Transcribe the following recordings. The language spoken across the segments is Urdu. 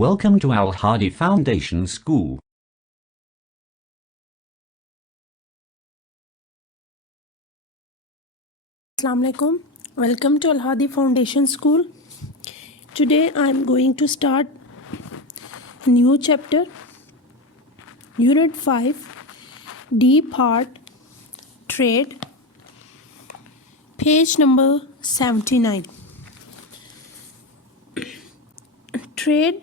Welcome to Al Hadi Foundation School. Assalamu alaikum. Welcome to Al Hadi Foundation School. Today I am going to start a new chapter, Unit 5, D part, Trade, page number 79. Trade,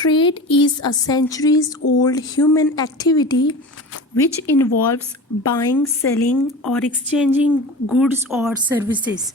Trade is a centuries-old human activity which involves buying, selling or exchanging goods or services.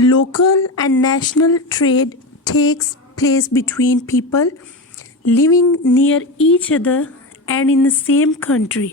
Local and national trade takes place between people living near each other and in the same country.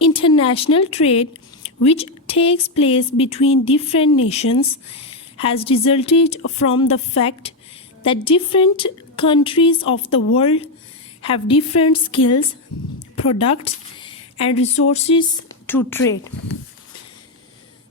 International trade, which takes place between different nations, has resulted from the fact that different countries of the world have different skills, products and resources to trade.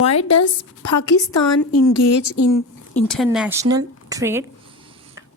Why does Pakistan engage in international trade?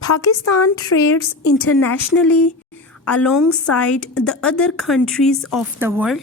Pakistan trades internationally alongside the other countries of the world.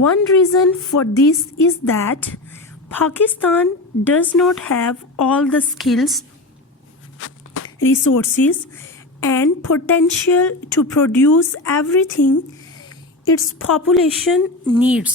One reason for this is that Pakistan does not have all the skills, resources and potential to produce everything its population needs.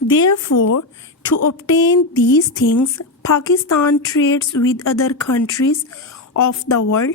Therefore, to obtain these things, Pakistan trades with other countries of the world.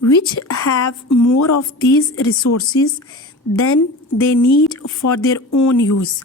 which have more of these resources than they need for their own use.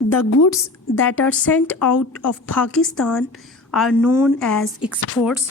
The goods that are sent out of Pakistan are known as exports.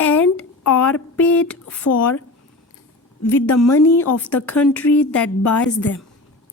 And are paid for with the money of the country that buys them.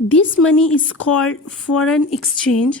This money is called foreign exchange.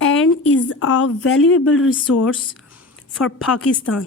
And is a valuable resource for Pakistan.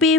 pay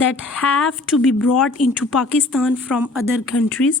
that have to be brought into Pakistan from other countries,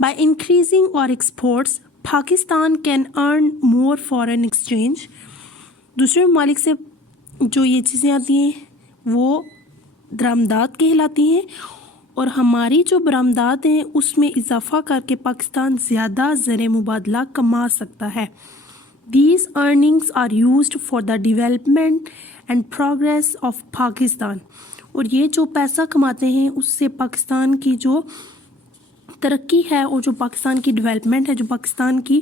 By increasing our exports, Pakistan can earn more foreign exchange. دوسرے ممالک سے جو یہ چیزیں آتی ہیں وہ درآمدات کہلاتی ہیں اور ہماری جو برآمدات ہیں اس میں اضافہ کر کے پاکستان زیادہ زر مبادلہ کما سکتا ہے. These earnings are used for the development and progress of Pakistan. اور یہ جو پیسہ کماتے ہیں اس سے پاکستان کی جو ترقی ہے اور جو پاکستان کی ڈیولپمنٹ ہے، جو پاکستان کی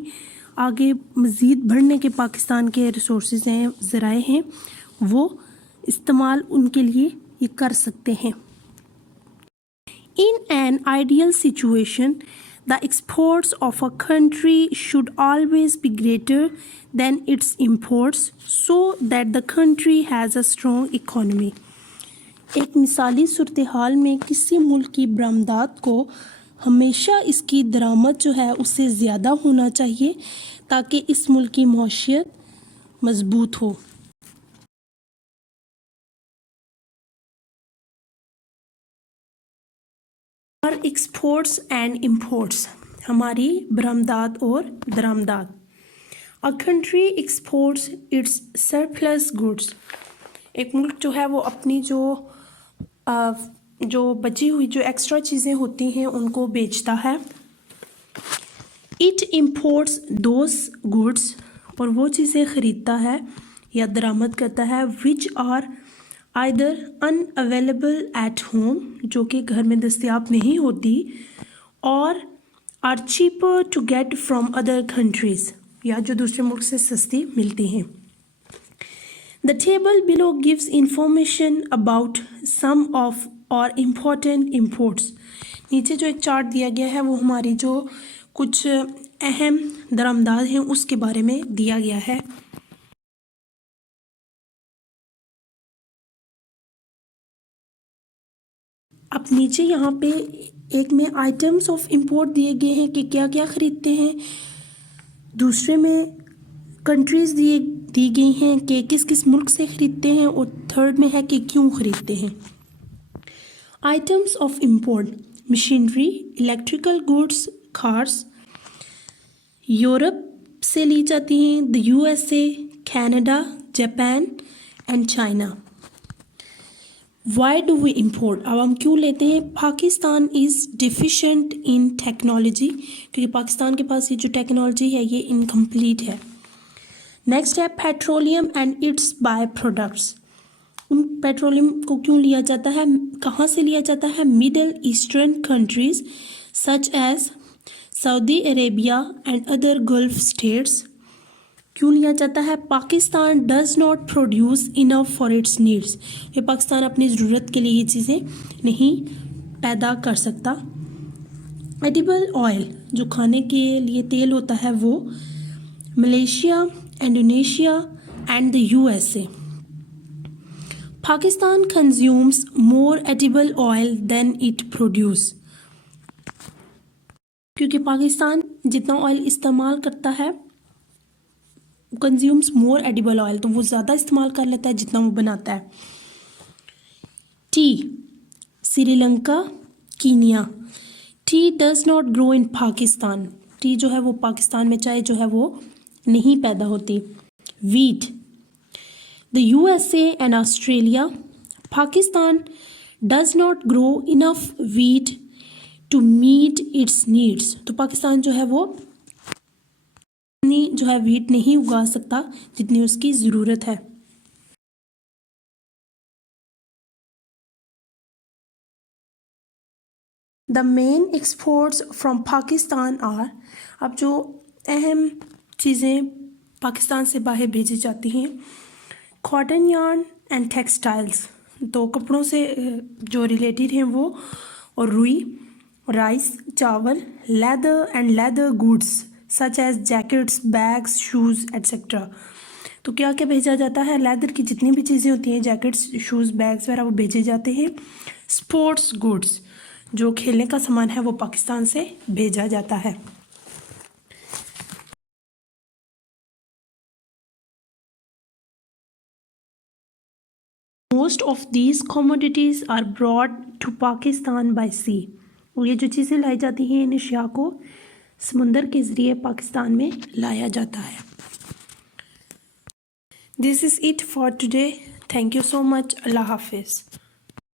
آگے مزید بڑھنے کے پاکستان کے ریسورسز ہیں، ذرائع ہیں، وہ استعمال ان کے لیے یہ کر سکتے ہیں. In an ideal situation, the exports of a country should always be greater than its imports so that the country has a strong economy. ایک مثالی صورتحال میں کسی ملک کی برآمدات کو ہمیشہ اس کی درآمد جو ہے اس سے زیادہ ہونا چاہیے تاکہ اس ملک کی معیشت مضبوط ہو. اور ایکسپورٹس اینڈ امپورٹس، ہماری برآمدات اور درآمدات. A country exports its surplus goods. ایک ملک جو ہے وہ اپنی جو بچی ہوئی جو ایکسٹرا چیزیں ہوتی ہیں ان کو بیچتا ہے. It imports those goods، اور وہ چیزیں خریدتا ہے یا درآمد کرتا ہے which are either unavailable at home، جو کہ گھر میں دستیاب نہیں ہوتی، اور are cheaper to get from other countries، یا جو دوسرے ملک سے سستی ملتی ہیں. The table below gives information about some of our important imports. نیچے جو ایک چارٹ دیا گیا ہے وہ ہماری جو کچھ اہم درآمدات ہیں اس کے بارے میں دیا گیا ہے. اب نیچے یہاں پہ ایک میں آئٹمس آف امپورٹ دیے گئے ہیں کہ کیا کیا خریدتے ہیں، دوسرے میں کنٹریز دی گئی ہیں کہ کس کس ملک سے خریدتے ہیں، اور تھرڈ میں ہے کہ کیوں خریدتے ہیں. Items of import: machinery, electrical goods, cars. Europe سے لی جاتی ہیں، the USA، Canada, Japan and China. Why do we import? اب ہم کیوں لیتے ہیں؟ Pakistan is deficient in technology, کیونکہ پاکستان کے پاس یہ جو ٹیکنالوجی ہے یہ انکمپلیٹ ہے. نیکسٹ ہے petroleum and its by products. ان پیٹرولیم کو کیوں لیا جاتا ہے، کہاں سے لیا جاتا ہے؟ Middle eastern countries such as Saudi Arabia and other gulf states. کیوں لیا جاتا ہے؟ Pakistan does not produce enough for its needs. یہ پاکستان اپنی ضرورت کے لیے یہ چیزیں نہیں پیدا کر سکتا. ایڈیبل آئل، جو کھانے کے لیے تیل ہوتا ہے، وہ Malaysia, Indonesia and the USA. Pakistan consumes more edible oil than it produce. کیونکہ پاکستان جتنا آئل استعمال کرتا ہے، کنزیومس مور ایڈیبل آئل، تو وہ زیادہ استعمال کر لیتا ہے جتنا وہ بناتا ہے. Tea, Sri Lanka, Kenya. Tea does not grow in Pakistan. Tea جو ہے وہ پاکستان میں چائے جو ہے وہ نہیں پیدا ہوتی. Wheat, the USA and Australia. Pakistan does not grow enough wheat to meet its needs. تو پاکستان جو ہے وہ جو ہے ویٹ نہیں اگا سکتا جتنی اس کی ضرورت ہے. دا مین ایکسپورٹس فرام پاکستان آر. اب جو اہم چیزیں پاکستان سے باہر بھیجی جاتی ہیں، کاٹن یارن اینڈ ٹیکسٹائلز، تو کپڑوں سے جو ریلیٹڈ ہیں وہ، اور روئی، رائس، چاول. Leather and leather goods such as jackets, bags, shoes etcetera. تو کیا کیا بھیجا جاتا ہے؟ لیدر کی جتنی بھی چیزیں ہوتی ہیں، جیکٹس، شوز، بیگس وغیرہ، وہ بھیجے جاتے ہیں. اسپورٹس گوڈس، جو کھیلنے کا سامان ہے وہ پاکستان سے بھیجا جاتا ہے. Most of these commodities are brought to Pakistan by sea. اور یہ جو چیزیں لائی جاتی ہیں ان اشیاء کو سمندر کے ذریعے پاکستان میں لایا جاتا ہے۔ This is it for today. Thank you so much. اللہ حافظ.